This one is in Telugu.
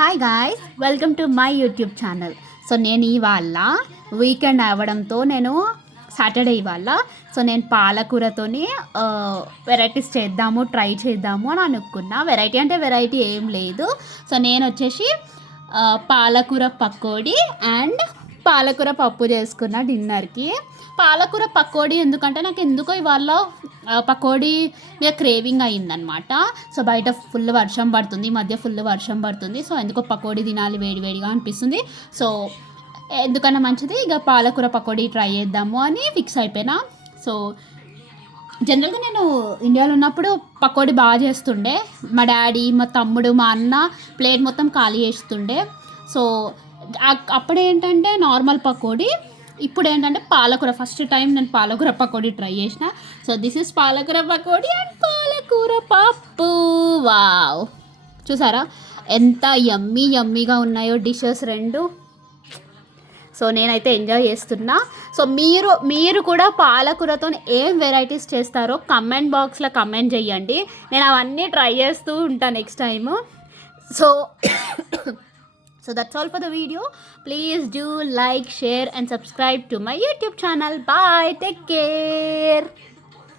Hi guys, welcome to my YouTube channel. So నేను ఇవాళ వీకెండ్ అవ్వడంతో నేను సాటర్డే ఇవాళ నేను పాలకూరతోని వెరైటీస్ ట్రై చేద్దాము అని అనుకున్నా. వెరైటీ అంటే వెరైటీ ఏం లేదు. సో నేను వచ్చేసి పాలకూర పకోడీ అండ్ పాలకూర పప్పు చేసుకున్న డిన్నర్కి. పాలకూర పకోడీ ఎందుకంటే నాకు ఎందుకో ఇవాళ పకోడీ మీద క్రేవింగ్ అయ్యిందనమాట. సో బయట ఫుల్ వర్షం పడుతుంది, ఈ మధ్య ఫుల్ వర్షం పడుతుంది. సో ఎందుకో పకోడీ తినాలి వేడివేడిగా అనిపిస్తుంది. సో ఎందుకన్నా మంచిది ఇక పాలకూర పకోడీ ట్రై చేద్దాము అని ఫిక్స్ అయిపోయినా. సో జనరల్గా నేను ఇండియాలో ఉన్నప్పుడు పకోడీ బాగా చేస్తుండే. మా డాడీ, మా తమ్ముడు, మా అన్న ప్లేట్ మొత్తం ఖాళీ చేస్తుండే. సో అప్పుడేంటంటే నార్మల్ పకోడీ, ఇప్పుడు ఏంటంటే పాలకూర. ఫస్ట్ టైం నేను పాలకూర పకోడీ ట్రై చేసిన. సో దిస్ ఇస్ పాలకూర పకోడీ అండ్ పాలకూర పప్పు. వావ్, చూసారా ఎంత యమ్మీగా ఉన్నాయో డిషెస్ రెండు. సో నేనైతే ఎంజాయ్ చేస్తున్నా. సో మీరు కూడా పాలకూరతో ఏం వెరైటీస్ చేస్తారో కమెంట్ బాక్స్లో కమెంట్ చేయండి. నేను అవన్నీ ట్రై చేస్తూ ఉంటాను next time. So that's all for the video. Please do like, share and subscribe to my YouTube channel. Bye. Take care.